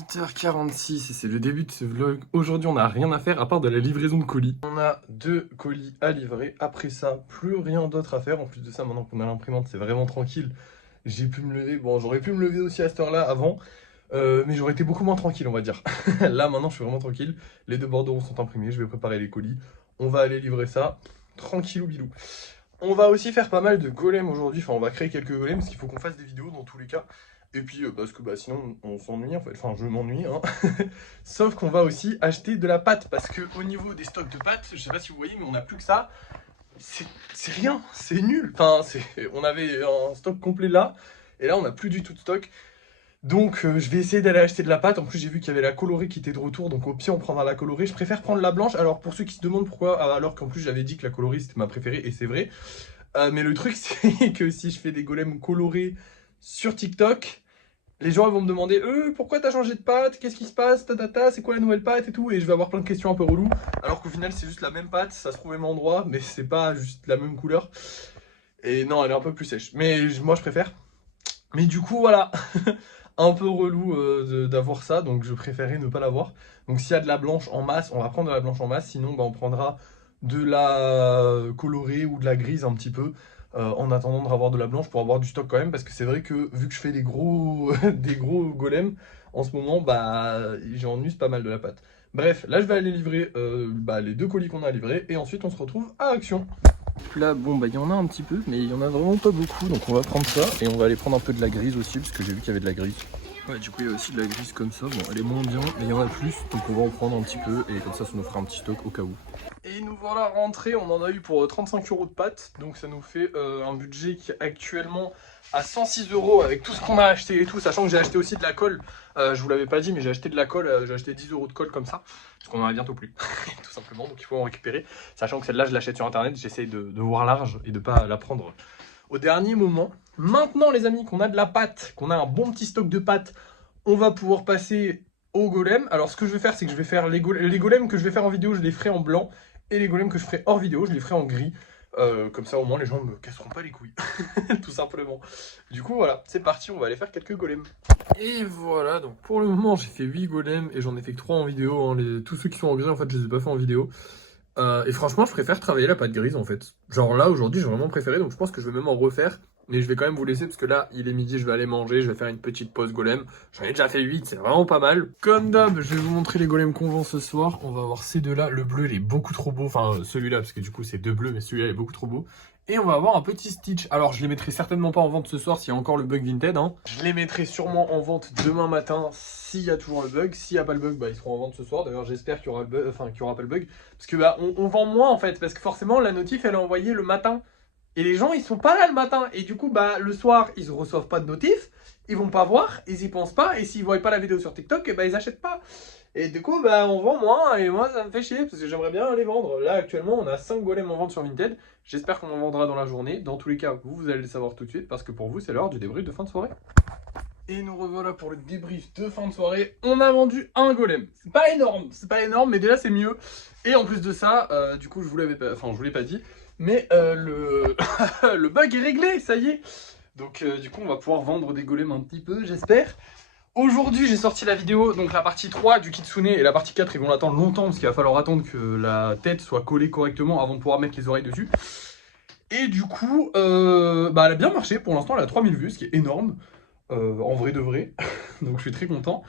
18h46 et c'est le début de ce vlog. Aujourd'hui, on n'a rien à faire à part de la livraison de colis. On a 2 colis à livrer. Après ça, plus rien d'autre à faire. En plus de ça, maintenant qu'on a l'imprimante, c'est vraiment tranquille. J'ai pu me lever. Bon, j'aurais pu me lever aussi à cette heure-là avant. Mais j'aurais été beaucoup moins tranquille, on va dire. Là, maintenant, je suis vraiment tranquille. Les 2 bordereaux sont imprimés. Je vais préparer les colis. On va aller livrer ça. Tranquillou bilou. On va aussi faire pas mal de golems aujourd'hui. Enfin, on va créer quelques golems parce qu'il faut qu'on fasse des vidéos dans tous les cas. Et puis, parce que sinon, on s'ennuie en fait. Enfin, je m'ennuie, hein. Sauf qu'on va aussi acheter de la pâte. Parce qu'au niveau des stocks de pâte, je sais pas si vous voyez, mais on n'a plus que ça. C'est rien, c'est nul. Enfin, on avait un stock complet là. Et là, on n'a plus du tout de stock. Donc, je vais essayer d'aller acheter de la pâte. En plus, j'ai vu qu'il y avait la colorée qui était de retour. Donc, au pire, on prendra la colorée. Je préfère prendre la blanche. Alors, pour ceux qui se demandent pourquoi, alors qu'en plus, j'avais dit que la colorée, c'était ma préférée. Et c'est vrai. Mais le truc, c'est que si je fais des golems colorés sur TikTok, les gens ils vont me demander pourquoi t'as changé de pâte, qu'est-ce qui se passe, c'est quoi la nouvelle pâte et tout, et je vais avoir plein de questions un peu reloues, alors qu'au final c'est juste la même pâte, ça se trouve au même endroit, mais c'est pas juste la même couleur. Et non, elle est un peu plus sèche, mais moi je préfère. Mais du coup voilà, un peu relou d'avoir ça, donc je préférais ne pas l'avoir. Donc s'il y a de la blanche en masse, on va prendre de la blanche en masse, sinon on prendra de la colorée ou de la grise un petit peu. En attendant de avoir de la blanche pour avoir du stock quand même, parce que c'est vrai que vu que je fais des gros, des gros golems en ce moment, j'en use pas mal de la pâte. Bref, là je vais aller livrer les 2 colis qu'on a à livrer et ensuite on se retrouve à Action. Là, bon, il y en a un petit peu, mais il y en a vraiment pas beaucoup, donc on va prendre ça et on va aller prendre un peu de la grise aussi, parce que j'ai vu qu'il y avait de la grise. Ouais, du coup, il y a aussi de la grise comme ça. Bon, elle est moins bien, mais il y en a plus, donc on va en prendre un petit peu et comme ça nous fera un petit stock au cas où. Et nous voilà rentrés, on en a eu pour 35 € de pâtes, donc ça nous fait un budget qui est actuellement à 106 € avec tout ce qu'on a acheté et tout, sachant que j'ai acheté aussi de la colle. Je vous l'avais pas dit, mais j'ai acheté de la colle, j'ai acheté 10 € de colle comme ça, parce qu'on en a bientôt plus, tout simplement, donc il faut en récupérer. Sachant que celle-là, je l'achète sur internet, j'essaye de voir large et de pas la prendre au dernier moment. Maintenant, les amis, qu'on a de la pâte, qu'on a un bon petit stock de pâte, on va pouvoir passer au golem. Alors, ce que je vais faire, c'est que je vais faire les golems que je vais faire en vidéo, je les ferai en blanc. Et les golems que je ferai hors vidéo, je les ferai en gris. Comme ça, au moins, les gens ne me casseront pas les couilles. Tout simplement. Du coup, voilà, c'est parti, on va aller faire quelques golems. Et voilà, donc pour le moment, j'ai fait 8 golems et j'en ai fait que 3 en vidéo. Hein. Tous ceux qui sont en gris, en fait, je les ai pas fait en vidéo. Et franchement, je préfère travailler la pâte grise, en fait. Genre là, aujourd'hui, j'ai vraiment préféré, donc je pense que je vais même en refaire. Mais je vais quand même vous laisser parce que là, il est midi, je vais aller manger, je vais faire une petite pause golem. J'en ai déjà fait 8, c'est vraiment pas mal. Comme d'hab, je vais vous montrer les golems qu'on vend ce soir. On va avoir ces deux-là. Le bleu, il est beaucoup trop beau. Enfin, celui-là, parce que du coup, c'est 2 bleus, mais celui-là, il est beaucoup trop beau. Et on va avoir un petit Stitch. Alors, je les mettrai certainement pas en vente ce soir s'il y a encore le bug Vinted. Hein. Je les mettrai sûrement en vente demain matin s'il y a toujours le bug. S'il n'y a pas le bug, ils seront en vente ce soir. D'ailleurs, j'espère qu'il y aura le bug, qu'il y aura pas le bug. Parce que on vend moins en fait. Parce que forcément, la notif, elle est envoyée le matin. Et les gens, ils sont pas là le matin. Et du coup, le soir, ils ne reçoivent pas de notif. Ils vont pas voir, ils y pensent pas. Et s'ils voient pas la vidéo sur TikTok, ils achètent pas. Et du coup, on vend moins. Et moi, ça me fait chier parce que j'aimerais bien les vendre. Là, actuellement, on a 5 golems en vente sur Vinted. J'espère qu'on en vendra dans la journée. Dans tous les cas, vous allez le savoir tout de suite. Parce que pour vous, c'est l'heure du débrief de fin de soirée. Et nous revoilà pour le débrief de fin de soirée. On a vendu un golem. C'est pas énorme, mais déjà c'est mieux. Et en plus de ça, du coup, je vous l'ai pas dit, mais le bug est réglé, ça y est. Donc du coup, on va pouvoir vendre des golems un petit peu, j'espère. Aujourd'hui, j'ai sorti la vidéo, donc la partie 3 du Kitsune et la partie 4, ils vont l'attendre longtemps parce qu'il va falloir attendre que la tête soit collée correctement avant de pouvoir mettre les oreilles dessus. Et du coup, elle a bien marché. Pour l'instant, elle a 3000 vues, ce qui est énorme. En vrai de vrai. Donc je suis très content.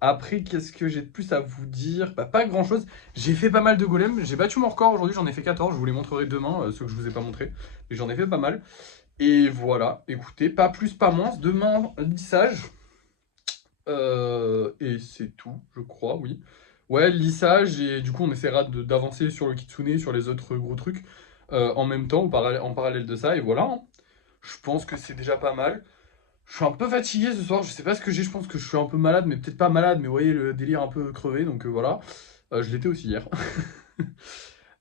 Après, qu'est-ce que j'ai de plus à vous dire? Pas grand chose. J'ai fait pas mal de golems. J'ai battu mon record aujourd'hui, j'en ai fait 14. Je vous les montrerai demain, ceux que je vous ai pas montré. Mais j'en ai fait pas mal. Et voilà, écoutez, pas plus, pas moins. Demain, lissage. Et c'est tout, je crois, oui. Ouais, lissage. Et du coup, on essaiera d'avancer sur le Kitsune, sur les autres gros trucs. En même temps, en parallèle de ça. Et voilà. Hein. Je pense que c'est déjà pas mal. Je suis un peu fatigué ce soir, je sais pas ce que j'ai, je pense que je suis un peu malade, mais peut-être pas malade, mais vous voyez le délire un peu crevé, donc voilà. Je l'étais aussi hier.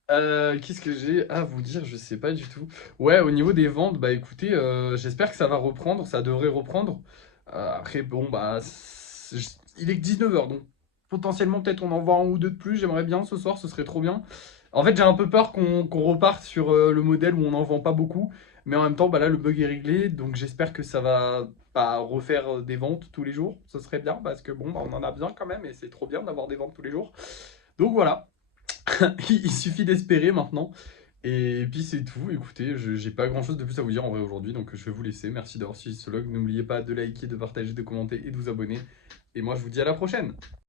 Qu'est-ce que j'ai à vous dire? Je sais pas du tout. Ouais, au niveau des ventes, écoutez, j'espère que ça va reprendre, ça devrait reprendre. Après, bon, il est que 19h, donc potentiellement peut-être on en voit un ou deux de plus, j'aimerais bien ce soir, ce serait trop bien. En fait, j'ai un peu peur qu'on reparte sur le modèle où on n'en vend pas beaucoup. Mais en même temps, bah là, le bug est réglé, donc j'espère que ça va pas refaire des ventes tous les jours. Ce serait bien, parce que bon, bah, on en a besoin quand même, et c'est trop bien d'avoir des ventes tous les jours. Donc voilà, il suffit d'espérer maintenant. Et puis c'est tout, écoutez, j'ai pas grand chose de plus à vous dire en vrai aujourd'hui, donc je vais vous laisser. Merci d'avoir suivi ce vlog, n'oubliez pas de liker, de partager, de commenter et de vous abonner. Et moi je vous dis à la prochaine.